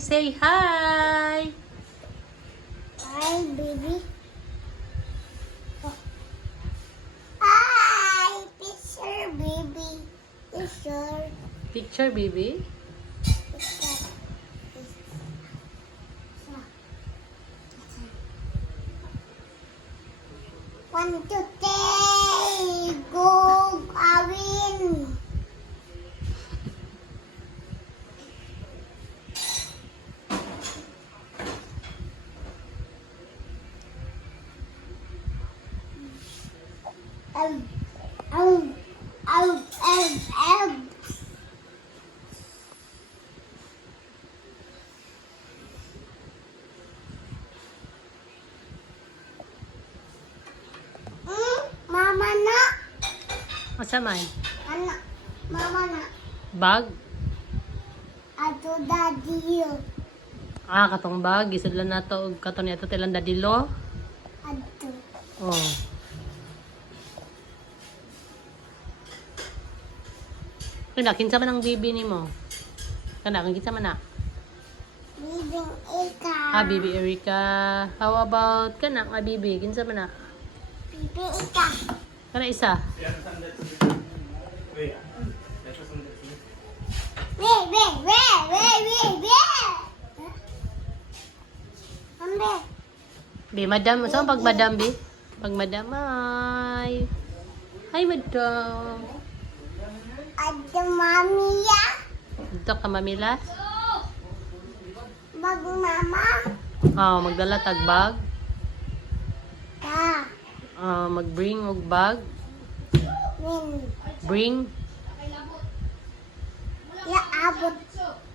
Say hi! Hi, baby. Hi, picture, baby. Picture. Picture, baby. One, two, three. Go, Awin. Ow, ow, ow, ow, ow. Mama na. Asa man? Anak. Mama na. Bag? Ato daddy yun. Katong bag. Isudlan na to. Katong niya to tilang dadilo. Ato. Oh. Kana, kinsa man ang bibi ni mo? Kana, kinsa man na? Bibing ika. Bibi Erika. How about kana, bibi? Kinsa man na? Bibing ika. Kana isa? Ambe. Bi, madam. Saan pag madam, bi? Pag madam, ay. Hi, madam. Ada mami ya. Dito ka mamilas? Bag mama. Magdala tag bag. Ta. Mag-bring og bag. Min. Bring. Ya abot.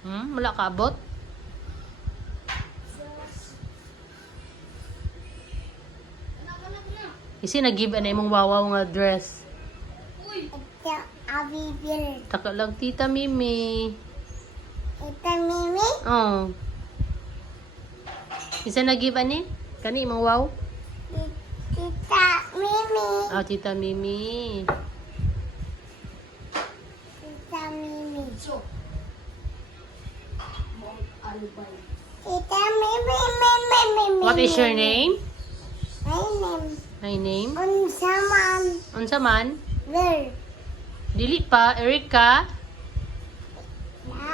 Wala ka abot? Kasi nag-give na imong wawaw nga dress. Ito abibil. Taka lang tita Mimi. Ito mimi. Oh. Isa nag-give ani? Kani imong wow? Kita mimi. Tita Mimi. Kita mimi. Kita mimi, mimi, mimi. What is your name? My name. My name? Unsaman. Unsa man? Ver. Dili pa, Erika. Ya.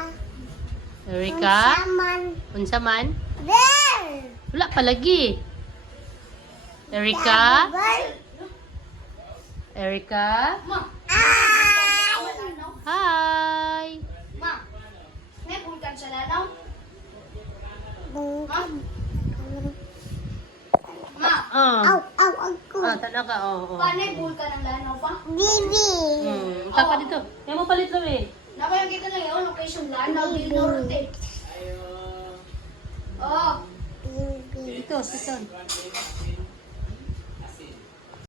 Erika. Unsaman. Unsa man? Ver. Wala pa lagi. Erika. Ver. Erika. Ay. Hi. Ma, may bulkan sa lalaw? Bungkag. Ma, Aw, aw, ako. Tana ka. paano yung bulkan ng lalaw pa? Bibi. Tapa dito. Kaya mo palit lang eh. Nabayang kita lang yun, location lalaw, Del Norte. Oh, Bibi. Dito, dito.